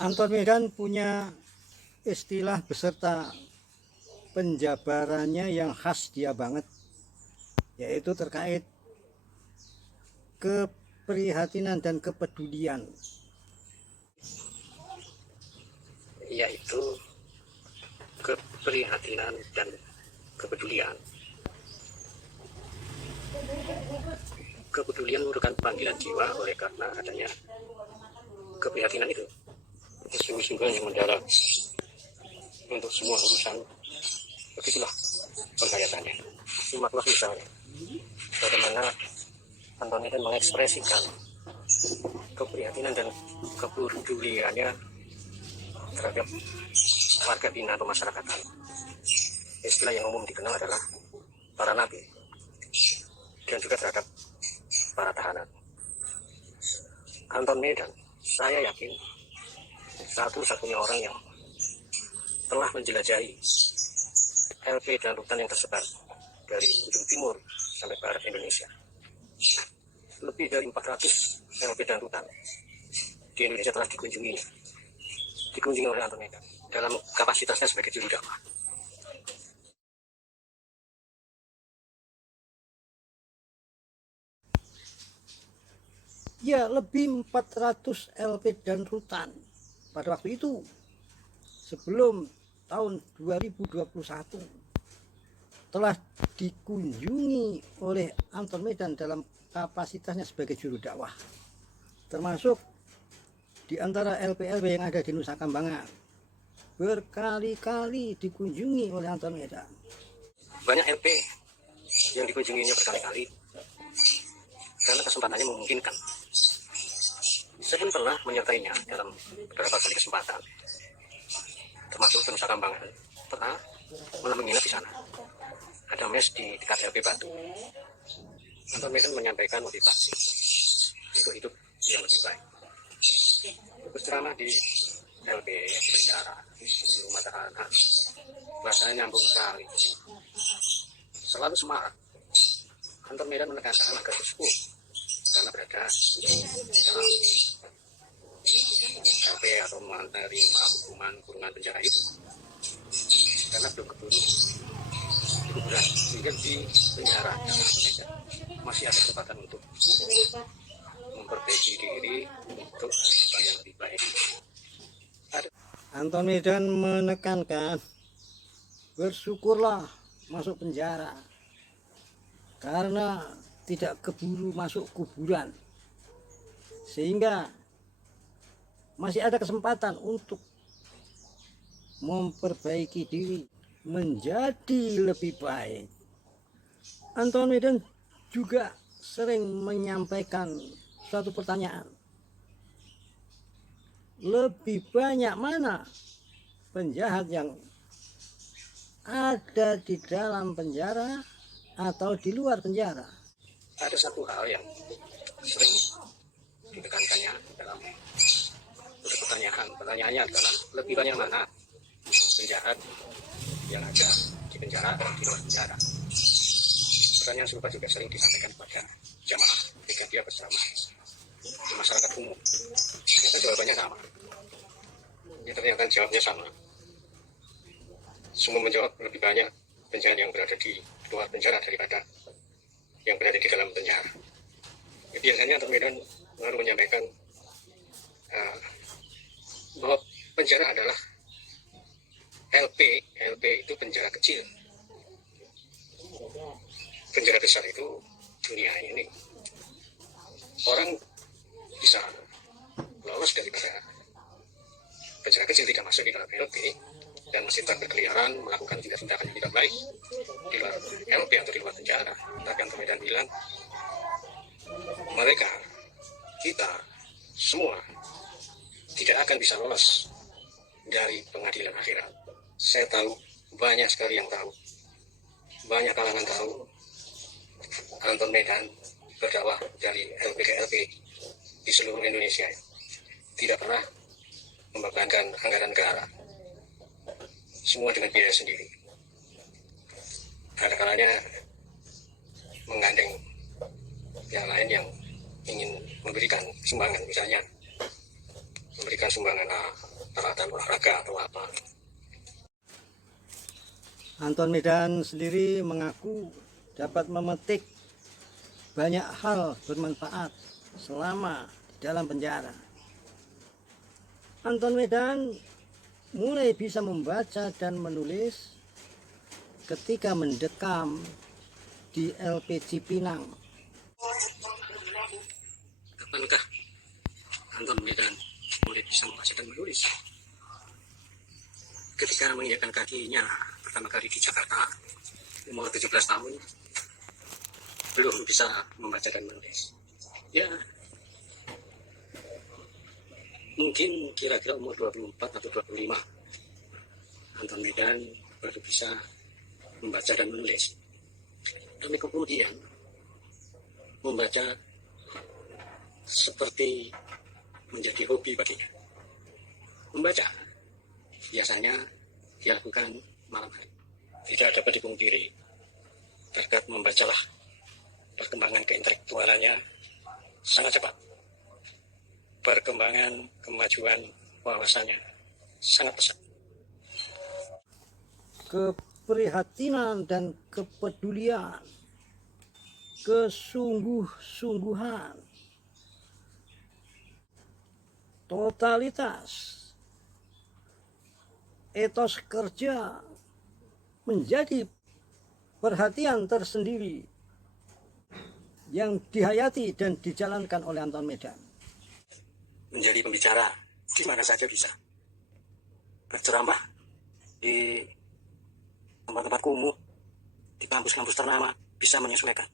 Anton Medan punya istilah beserta penjabarannya yang khas dia banget, yaitu terkait keprihatinan dan kepedulian. Yaitu keprihatinan dan kepedulian. Kepedulian merupakan panggilan jiwa oleh karena adanya keprihatinan itu. Sungguh-sungguh yang mendalam untuk semua urusan, begitulah penghayatannya. Simaklah misalnya bagaimana Anton Medan mengekspresikan keprihatinan dan kepeduliannya terhadap warga bina pemasyarakatan. Istilah yang umum dikenal adalah para napi, dan juga terhadap para tahanan. Anton Medan, saya yakin satu-satunya orang yang telah menjelajahi LP dan rutan yang tersebar dari ujung timur sampai barat Indonesia. Lebih dari 400 LP dan rutan di Indonesia telah dikunjungi oleh Anton Medan dalam kapasitasnya sebagai juru dakwah. Ya, lebih 400 LP dan rutan pada waktu itu, sebelum tahun 2021, telah dikunjungi oleh Anton Medan dalam kapasitasnya sebagai juru dakwah, termasuk di antara LP-LP yang ada di Nusa Kambangan. Berkali-kali dikunjungi oleh Anton Medan. Banyak LP yang dikunjunginya berkali-kali karena kesempatannya memungkinkan. Saya pun pernah menyertainya dalam beberapa kali kesempatan, termasuk ke Nusa Kambangan. Pernah menginap di sana. Ada mes di dekat LP Batu. Anton Medan menyampaikan motivasi untuk hidup yang lebih baik. Berceramah di LP, di penjara, di rumah tahanan. Bahasanya nyambung sekali. Selalu semangat. Anton Medan menekankan agar bersyukur karena berada dalam LP atau menerima hukuman kurungan penjara itu, karena belum keburu di kuburan, sehingga di penjara masih ada kesempatan untuk memperbaiki diri untuk kehidupan yang lebih baik. Anton Medan menekankan bersyukurlah masuk penjara karena tidak keburu masuk kuburan, sehingga masih ada kesempatan untuk memperbaiki diri menjadi lebih baik. Anton Medan juga sering menyampaikan suatu pertanyaan, lebih banyak mana penjahat yang ada di dalam penjara atau di luar penjara? Ada satu hal yang sering ditekankannya dalam pertanyaannya adalah lebih banyak mana penjahat yang ada di penjara atau di luar penjara. Pertanyaan serupa juga sering disampaikan kepada jamaah ketika dia berceramah di masyarakat umum. Ternyata jawabannya sama. Ternyata jawabnya sama. Semua menjawab lebih banyak penjahat yang berada di luar penjara daripada yang berada di dalam penjara. Biasanya Anton Medan lalu menyampaikan bahwa penjara adalah LP itu penjara kecil. Penjara besar itu dunia ini. Orang bisa lolos daripada penjara kecil, tidak masuk di dalam LP, dan masih tetap berkeliaran melakukan tindakan yang tidak baik di luar LP atau di luar penjara. Tapi Anton Medan bilang mereka, kita semua tidak akan bisa lolos dari pengadilan akhirat. Saya tahu, banyak sekali yang tahu, banyak kalangan tahu Anton Medan berdakwah dari LP ke LP di seluruh Indonesia, tidak pernah membebankan anggaran negara, semua dengan biaya sendiri. Ada kalanya menggandeng yang lain yang ingin memberikan sumbangan, misalnya memberikan memberikan sumbangan peralatan olahraga atau apa. Anton Medan sendiri mengaku dapat memetik banyak hal bermanfaat selama di dalam penjara. Anton Medan mulai bisa membaca dan menulis ketika mendekam di LP Cipinang. Kapankah Anton Medan mulai bisa membaca dan menulis? Ketika menginjakkan kakinya pertama kali di Jakarta, umur 17 tahun, belum bisa membaca dan menulis. Ya, mungkin kira-kira umur 24 atau 25, Anton Medan baru bisa membaca dan menulis. Tapi kemudian membaca seperti menjadi hobi baginya. Membaca biasanya dilakukan malam hari. Tidak dapat dipungkiri, berkat membacalah perkembangan keintelektualannya sangat cepat. Perkembangan kemajuan wawasannya sangat pesat. Keprihatinan dan kepedulian, kesungguh-sungguhan, totalitas, etos kerja menjadi perhatian tersendiri yang dihayati dan dijalankan oleh Anton Medan. Menjadi pembicara di mana saja bisa. Berceramah di tempat-tempat kumuh, di kampus-kampus ternama, bisa menyesuaikan.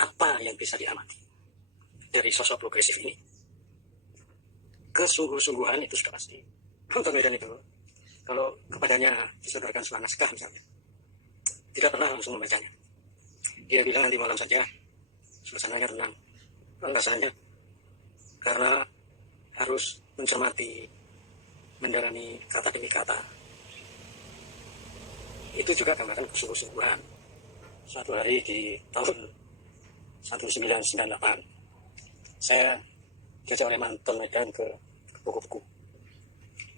Apa yang bisa diamati dari sosok progresif ini? Kesungguh-sungguhan itu sudah pasti. Anton Medan itu, kalau kepadanya disodorkan sebuah naskah misalnya, tidak pernah langsung membacanya. Dia bilang nanti malam saja, suasananya tenang. Alasannya karena harus mencermati, mendalami kata demi kata. Itu juga gambaran kesungguh-sungguhan. Suatu hari di tahun 1998, saya diajak oleh Anton Medan ke buku-buku.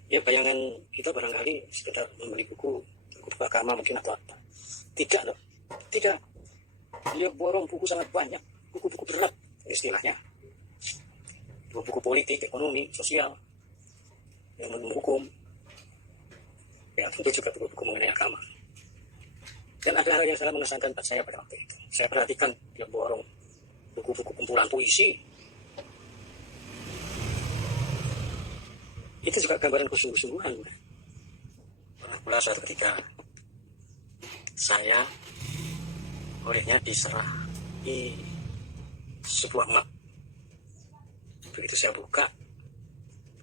Ya bayangan kita barangkali sekedar membeli buku agama mungkin atau apa. Tidak loh, tidak. Dia borong buku sangat banyak, buku-buku berat istilahnya. Buku politik, ekonomi, sosial, yang menghukum. Ya tentu juga buku-buku mengenai agama. Dan ada hal yang sangat mengesankan saya pada waktu itu. Saya perhatikan dia borong buku-buku kumpulan puisi. Itu juga gambaran kesungguh-sungguhan. Pernah pula suatu ketika saya olehnya diserahi sebuah map. Begitu saya buka,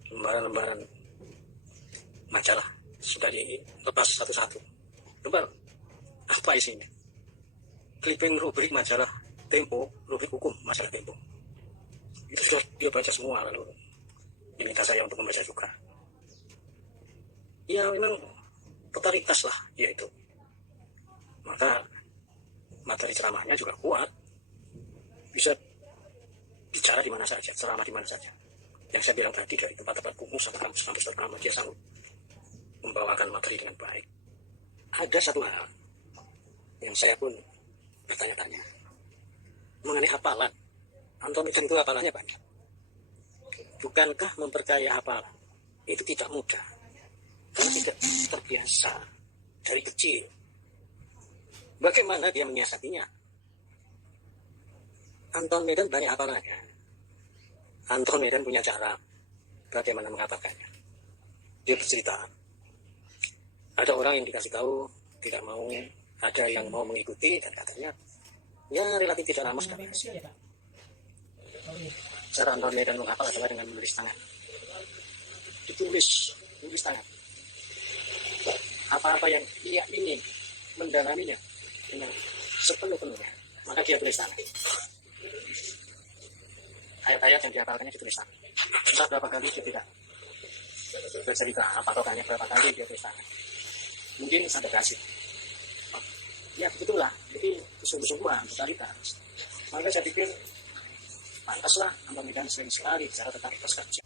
lembaran-lembaran majalah sudah dilepas satu-satu. Lembar apa isinya? Clipping rubrik majalah Tempo, rubrik hukum majalah Tempo. Itu sudah dia baca semua, lalu diminta saya untuk membaca juga. Ya memang totalitas lah ya itu. Maka materi ceramahnya juga kuat, bisa bicara di mana saja, ceramah di mana saja. Yang saya bilang tadi, dari tempat-tempat kumuh sampai kampus-kampus ternama, dia sanggup membawakan materi dengan baik. Ada satu hal yang saya pun bertanya-tanya mengenai hafalan. Anton Medan itu hafalannya banyak. Bukankah memperkaya hafalan itu tidak mudah, karena tidak terbiasa dari kecil? Bagaimana dia menyiasatinya? Anton Medan banyak hafalannya. Anton Medan punya cara bagaimana mengatakannya. Dia bercerita, ada orang yang dikasih tahu tidak mau, ada yang mau mengikuti, dan katanya ya relatif tidak lama sekali. Cara Anton Medan menghafal adalah dengan menulis tangan. Ditulis tangan. Apa-apa yang dia ingin mendalaminya dengan sepenuh-penuhnya, maka dia tulis tangan. Ayat-ayat yang dihafalkannya ditulis tangan. Entah berapa kali dia tidak bercerita, patokannya berapa kali dia tulis tangan. Mungkin sampai berhasil. Ya begitulah, jadi kesungguh-sungguhan, totalitas. Maka saya pikir Pantaslah Abang Medan sering sekali bicara tentang etos kerja.